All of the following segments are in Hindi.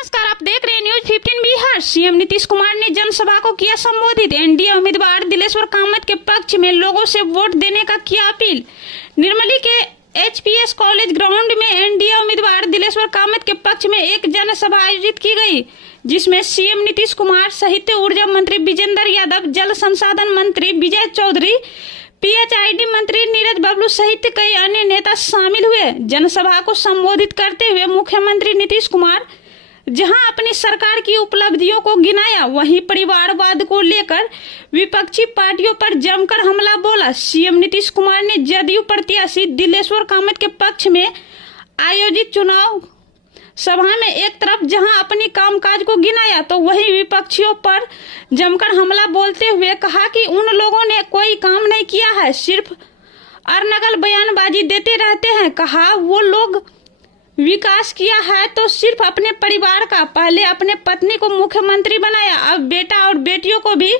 नमस्कार, आप देख रहे हैं न्यूज 15 बिहार। सीएम नीतीश कुमार ने जनसभा को किया संबोधित। एनडीए उम्मीदवार दिलेश्वर कामत के पक्ष में लोगों से वोट देने का किया अपील। निर्मली के एचपीएस कॉलेज ग्राउंड में एनडीए उम्मीदवार दिलेश्वर कामत के पक्ष में एक जनसभा आयोजित की गई, जिसमें सीएम नीतीश कुमार सहित ऊर्जा मंत्री विजेंद्र यादव, जल संसाधन मंत्री विजय चौधरी, पीएचआईडी मंत्री नीरज बबलू सहित कई अन्य नेता शामिल हुए। जनसभा को संबोधित करते हुए मुख्यमंत्री नीतीश कुमार जहां अपनी सरकार की उपलब्धियों को गिनाया, वहीं परिवारवाद को लेकर विपक्षी पार्टियों पर जमकर हमला बोला। सीएम नीतीश कुमार ने जदयू प्रत्याशी दिलेश्वर कामत के पक्ष में आयोजित चुनाव सभा में एक तरफ जहां अपनी कामकाज को गिनाया, तो वहीं विपक्षियों पर जमकर हमला बोलते हुए कहा कि उन लोगों ने कोई काम नहीं किया है, सिर्फ अरनगल बयानबाजी देते रहते हैं। कहा वो लोग विकास किया है तो सिर्फ अपने परिवार का, पहले अपने पत्नी को मुख्यमंत्री बनाया, अब बेटा और बेटियों को भी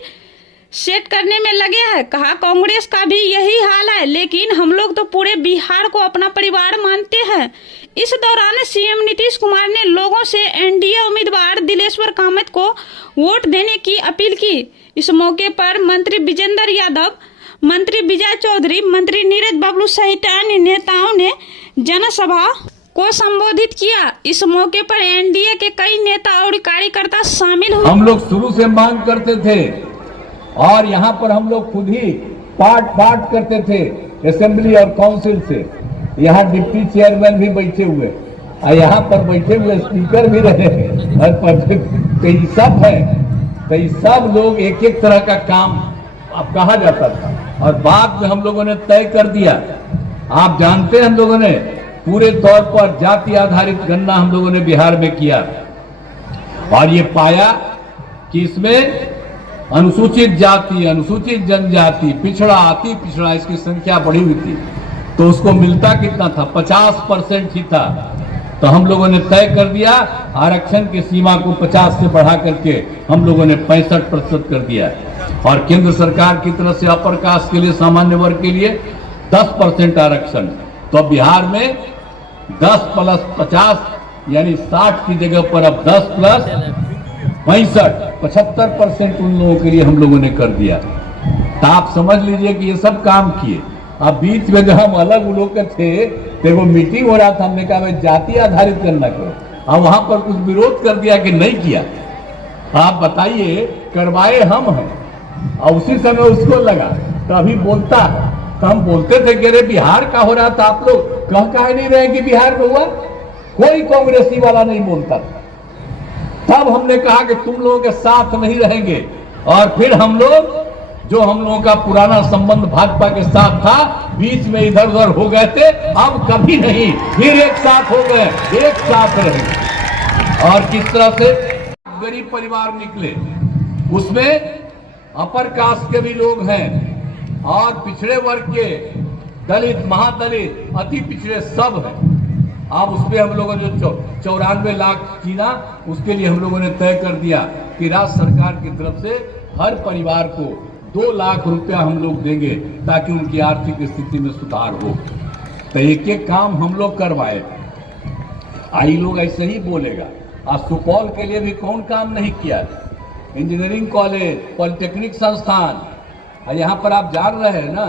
सेट करने में लगे हैं। कहा कांग्रेस का भी यही हाल है, लेकिन हम लोग तो पूरे बिहार को अपना परिवार मानते हैं। इस दौरान सीएम नीतीश कुमार ने लोगों से एनडीए उम्मीदवार दिलेश्वर कामत को वोट देने की अपील की। इस मौके पर मंत्री विजेंद्र यादव, मंत्री विजय चौधरी, मंत्री नीरज बबलू सहित अन्य नेताओं ने जनसभा को संबोधित किया। इस मौके पर एनडीए के कई नेता और कार्यकर्ता शामिल हुए। हम लोग शुरू से मांग करते थे और यहाँ पर हम लोग खुद ही पार्ट करते थे असेंबली और काउंसिल से। यहाँ डिप्टी चेयरमैन भी बैठे हुए और यहाँ पर बैठे हुए स्पीकर भी रहे और कई सब है, कई सब लोग एक एक तरह का काम अब कहा जाता था और बाद में हम लोगों ने तय कर दिया। आप जानते हैं हम लोगों ने पूरे तौर पर जाति आधारित गणना हम लोगों ने बिहार में किया और ये पाया कि इसमें अनुसूचित जाति, अनुसूचित जनजाति, पिछड़ा, अति पिछड़ा, इसकी संख्या बढ़ी हुई थी। तो उसको मिलता कितना था? 50% ही था। तो हम लोगों ने तय कर दिया आरक्षण की सीमा को 50 से बढ़ा करके हम लोगों ने 65% कर दिया और केंद्र सरकार की तरफ से अपर कास्ट के लिए, सामान्य वर्ग के लिए 10% आरक्षण। तो बिहार में 10 + 50 यानी 60 की जगह पर अब 10 + 65 75% उन लोगों के लिए हम लोगों ने कर दिया। तो आप समझ लीजिए कि ये सब काम किए। अब बीच में जब हम अलग लोग थे तो वो मीटिंग हो रहा था, हमने कहा भाई जाति आधारित गणना करो। अब वहां पर कुछ विरोध कर दिया कि नहीं किया। आप बताइए, करवाए हम हैं और उसी समय उसको लगा तो अभी बोलता है। तो हम बोलते थे कि अरे बिहार का हो रहा था, आप लोग कह नहीं रहे कि बिहार में हुआ। कोई कांग्रेसी वाला नहीं बोलता था। तब हमने कहा कि तुम लोगों के साथ नहीं रहेंगे और फिर हम लोग हम लोगों का पुराना संबंध भाजपा के साथ था, बीच में इधर उधर हो गए थे, अब कभी नहीं, फिर एक साथ हो गए, एक साथ रहे। और किस तरह से गरीब परिवार निकले, उसमें अपर कास्ट के भी लोग हैं और पिछड़े वर्ग के, दलित, महादलित, अति पिछड़े सब हैं। अब उसमें हम लोगों ने जो 94 लाख चीना, उसके लिए हम लोगों ने तय कर दिया कि राज्य सरकार की तरफ से हर परिवार को 2 लाख रुपया हम लोग देंगे ताकि उनकी आर्थिक स्थिति में सुधार हो। तो एक एक काम हम लोग करवाए। आई लोग ऐसे ही बोलेगा। आज सुपौल के लिए भी कौन काम नहीं किया? इंजीनियरिंग कॉलेज, पॉलिटेक्निक संस्थान, और यहाँ पर आप जान रहे हैं ना,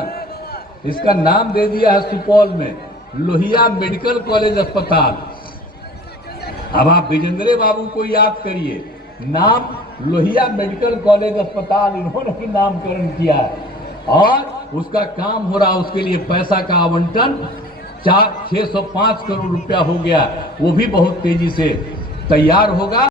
इसका नाम दे दिया है सुपौल में लोहिया मेडिकल कॉलेज अस्पताल। अब आप विजेंद्र बाबू को याद करिए, नाम लोहिया मेडिकल कॉलेज अस्पताल इन्होंने ही नामकरण किया है और उसका काम हो रहा। उसके लिए पैसा का आवंटन 605 करोड़ रुपया हो गया, वो भी बहुत तेजी से तैयार होगा।